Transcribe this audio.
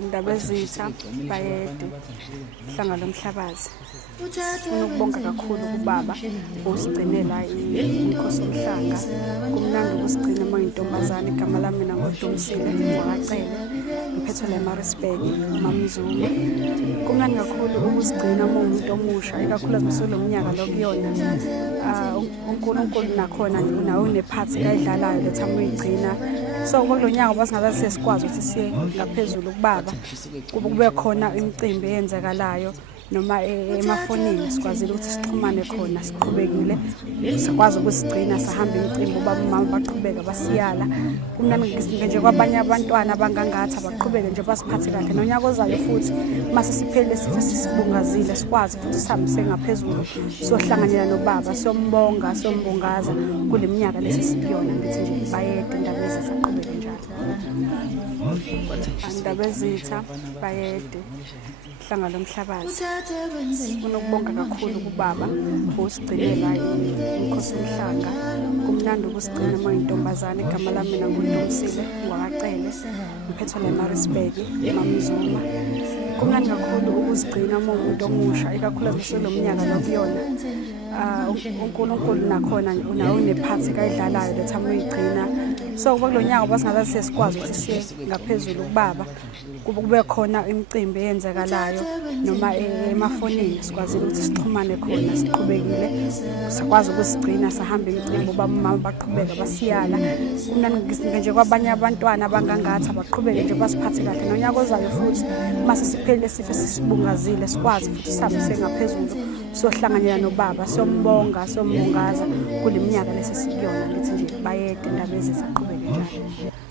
Indaba ezitha bayede hlanga lomhlabazi. Ufuna ukubonga kakhulu kubaba usigcinela inkosi yomhlanga. Kumnandi ukusigcina moyintombazane igama lami mina ngoDumisile ngwacele. Ngiphethe la eMaritzburg uMamZulu. Kumnandi kakhulu ukusigcina umuntu omusha ikakhulukazi kusolomnyaka lokuyona. uNkulunkulu nakhona nawo unephathi kayidlalayo letha uyigcina. So kulonyaka basingaze sikwazi ukuthi siye ngaphezulu kubaba kube khona imicimbi eyenzekalayo noma emafonini sikwazile ukuthi sixhumane khona siqhubekile sikwazi ukusigcina sahamba imicimbi ubaba mama baqhubeka basiyala kumnandi nje kwabanye abantwana abangangathi abaqhubeke nje basiphathe kahle nonyaka ozayo futhi mase siphele sife sisibungazile sikwazi futhi sihambe ngaphezulu sohlanganyela nobaba sombongaza kuleminyaka lesisiyona ngithi nje bayede indaba ezisaqhubeka njalo indaba ezitha bayede hlanga lomhlabazi. Sifuna ukubonga kakhulu kubaba usigcinela inkosi yomhlanga. Kumnandi ukusigcina moyintombazane igama lami mina ngoDumisile ngwacele. Ngiphethe la eMaritzburg uMamZulu. Kumnandi kakhulu ukusigcina umuntu omusha ikakhulukazi kusolomnyaka lokuyona. uNkulunkulu nakhona nawo unephathi kayidlalayo letha uyigcina. So kulonyaka basingaze sikwazi ukuthi siye ngaphezulu kubaba kube khona imicimbi eyenzekalayo noma emafonini sikwazile ukuthi sixhumane khona siqhubekile sikwazi ukusigcina sahamba imicimbi ubaba mama baqhubeka basiyala kumnandi nje kwabanye abantwana abangangathi abaqhubeke nje basiphathe kahle nonyaka ozayo futhi mase siphele sife sisibungazile sikwazi futhi sihambe ngaphezulu sohlanganyela nobaba sombongaza kuleminyaka lesisiyona ngithi nje bayede indaba ezisaqhubeke njalo.